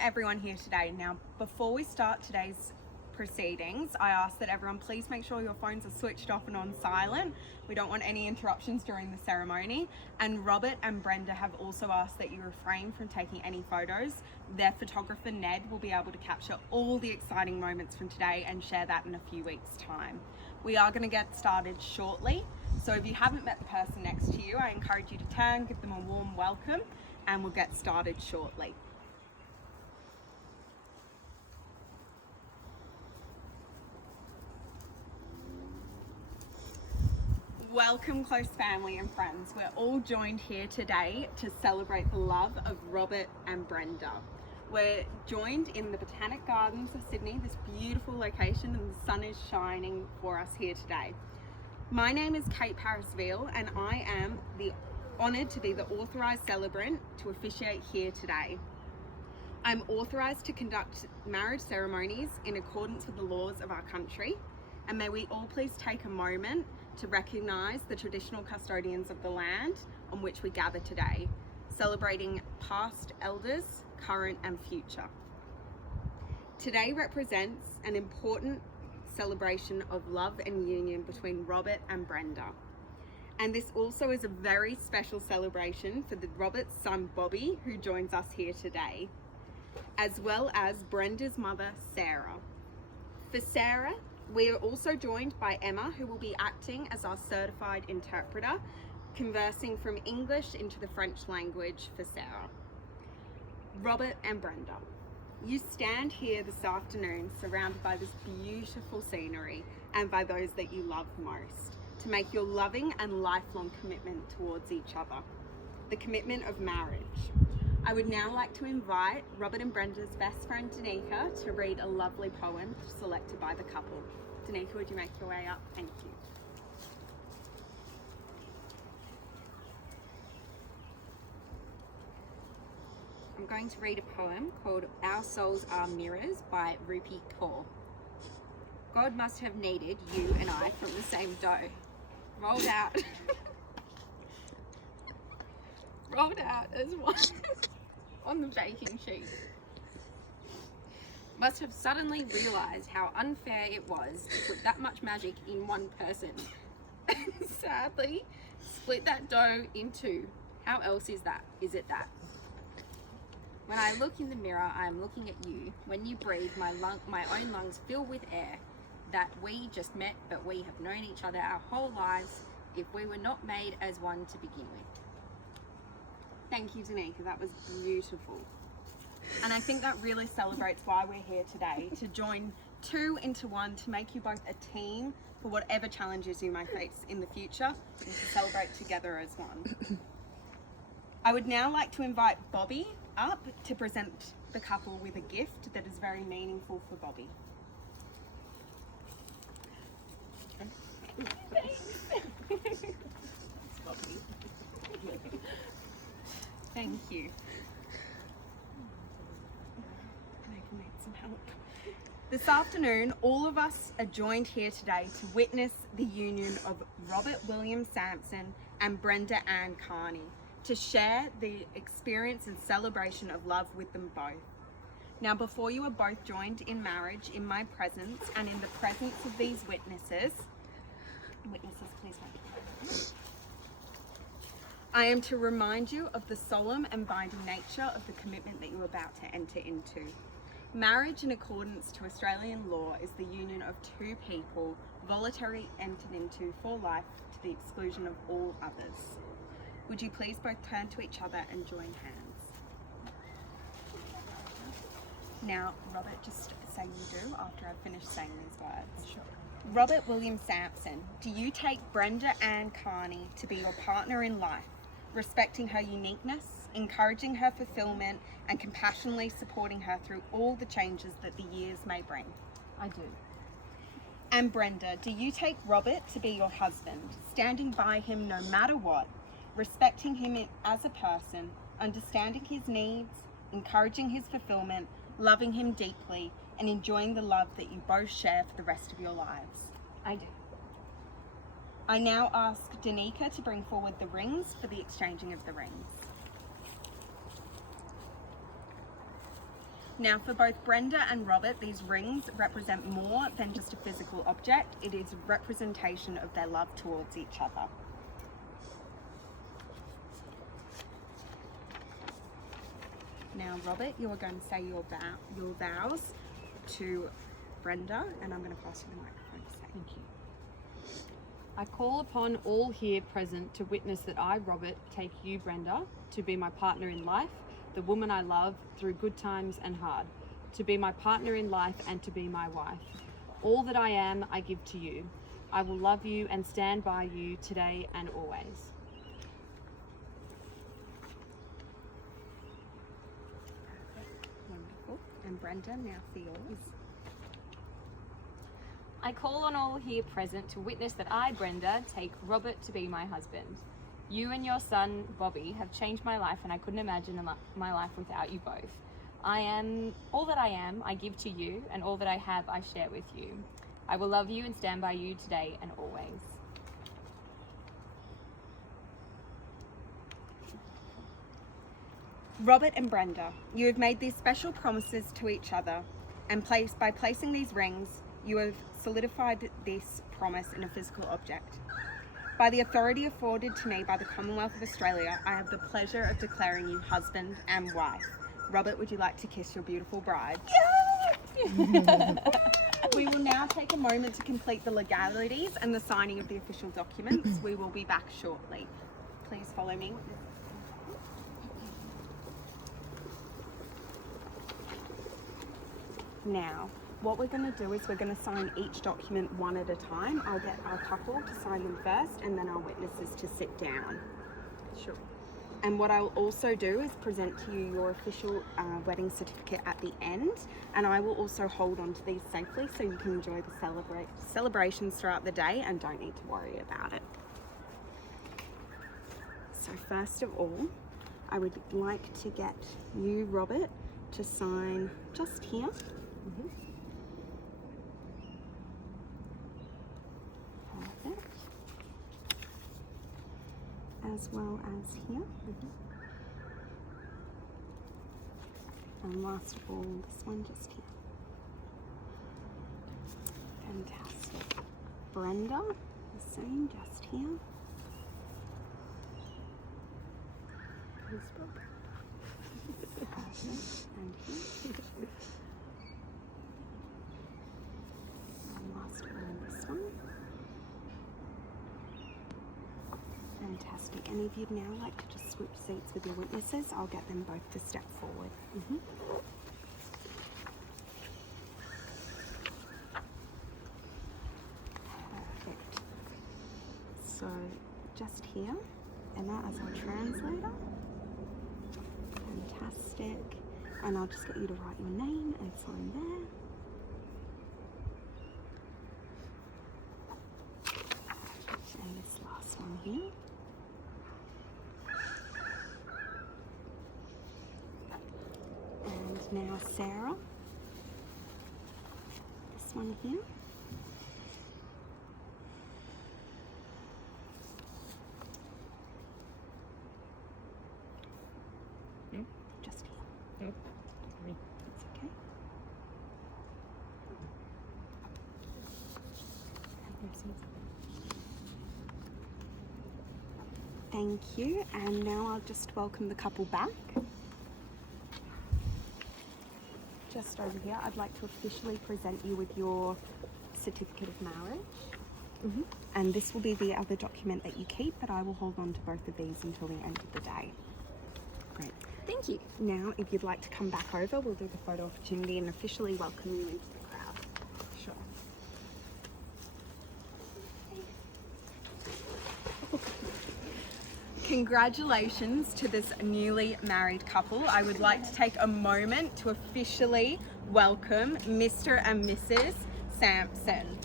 everyone here today. Now, before we start today's proceedings, I ask that everyone please make sure your phones are switched off and on silent. We don't want any interruptions during the ceremony. And Robert and Brenda have also asked that you refrain from taking any photos. Their photographer, Ned, will be able to capture all the exciting moments from today and share that in a few weeks' time. We are going to get started shortly. So if you haven't met the person next to you, I encourage you to turn, give them a warm welcome, and we'll get started shortly. Welcome, close family and friends. We're all joined here today to celebrate the love of Robert and Brenda. We're joined in the Botanic Gardens of Sydney, this beautiful location, and the sun is shining for us here today. My name is Kate Paris-Veal and I am honoured to be the authorised celebrant to officiate here today. I'm authorised to conduct marriage ceremonies in accordance with the laws of our country, and may we all please take a moment to recognise the traditional custodians of the land on which we gather today, celebrating past elders, current and future. Today represents an important celebration of love and union between Robert and Brenda. And this also is a very special celebration for Robert's son Bobby, who joins us here today, as well as Brenda's mother Sarah. For Sarah, we are also joined by Emma, who will be acting as our certified interpreter, conversing from English into the French language for Sarah. Robert and Brenda, you stand here this afternoon surrounded by this beautiful scenery and by those that you love most, to make your loving and lifelong commitment towards each other, the commitment of marriage. I would now like to invite Robert and Brenda's best friend Danica to read a lovely poem selected by the couple. Danica, would you make your way up? Thank you. I'm going to read a poem called Our Souls Are Mirrors by Rupi Kaur. God must have needed you and I from the same dough, rolled out as one on the baking sheet. Must have suddenly realised how unfair it was to put that much magic in one person. Sadly, split that dough in two. How else is that? Is it that? When I look in the mirror, I am looking at you. When you breathe, my own lungs fill with air. That we just met, but we have known each other our whole lives, if we were not made as one to begin with. Thank you, Danica. That was beautiful. And I think that really celebrates why we're here today, to join two into one, to make you both a team for whatever challenges you may face in the future, and to celebrate together as one. I would now like to invite Bobby up to present the couple with a gift that is very meaningful for Bobby. Thank you. I need some help. This afternoon, all of us are joined here today to witness the union of Robert William Sampson and Brenda Ann Carney, to share the experience and celebration of love with them both. Now, before you are both joined in marriage in my presence and in the presence of these witnesses, please wait. I am to remind you of the solemn and binding nature of the commitment that you are about to enter into. Marriage, in accordance to Australian law, is the union of two people voluntarily entered into for life to the exclusion of all others. Would you please both turn to each other and join hands? Now, Robert, just say you do after I've finished saying these words. Sure. Robert William Sampson, do you take Brenda Ann Carney to be your partner in life, respecting her uniqueness, encouraging her fulfillment, and compassionately supporting her through all the changes that the years may bring? I do. And Brenda, do you take Robert to be your husband, standing by him no matter what, respecting him as a person, understanding his needs, encouraging his fulfillment, loving him deeply, and enjoying the love that you both share for the rest of your lives? I do. I now ask Danica to bring forward the rings for the exchanging of the rings. Now, for both Brenda and Robert, these rings represent more than just a physical object. It is a representation of their love towards each other. Now, Robert, you are going to say your vows to Brenda, and I'm going to pass you the microphone to say. Thank you. I call upon all here present to witness that I, Robert, take you, Brenda, to be my partner in life, the woman I love through good times and hard, to be my partner in life and to be my wife. All that I am, I give to you. I will love you and stand by you today and always. Wonderful. And Brenda, now for yours. I call on all here present to witness that I, Brenda, take Robert to be my husband. You and your son, Bobby, have changed my life, and I couldn't imagine my life without you both. I am all that I am, I give to you, and all that I have, I share with you. I will love you and stand by you today and always. Robert and Brenda, you have made these special promises to each other, and by placing these rings, you have solidified this promise in a physical object. By the authority afforded to me by the Commonwealth of Australia, I have the pleasure of declaring you husband and wife. Robert, would you like to kiss your beautiful bride? Yeah! We will now take a moment to complete the legalities and the signing of the official documents. We will be back shortly. Please follow me. Now, what we're going to do is we're going to sign each document one at a time. I'll get our couple to sign them first and then our witnesses to sit down. Sure. And what I'll also do is present to you your official wedding certificate at the end, and I will also hold on to these safely so you can enjoy the celebrations throughout the day and don't need to worry about it. So first of all, I would like to get you, Robert, to sign just here. Perfect. As well as here. And last of all, this one just here. Fantastic. Brenda, the same, just here. Perfect. And here. And last one, this one. Fantastic. And if you'd now like to just switch seats with your witnesses, I'll get them both to step forward. Perfect. So just here, Emma as our translator. Fantastic. And I'll just get you to write your name and sign there. Perfect. And this last one here. And now Sarah. This one here. Just here. Nope. It's okay. Thank you. And now I'll just welcome the couple back. Just over here, I'd like to officially present you with your certificate of marriage. And this will be the other document that you keep, but I will hold on to both of these until the end of the day. Great. Thank you. Now, if you'd like to come back over, we'll do the photo opportunity and officially welcome you into the crowd. Sure. Congratulations to this newly married couple. I would like to take a moment to officially welcome Mr. and Mrs. Sampson.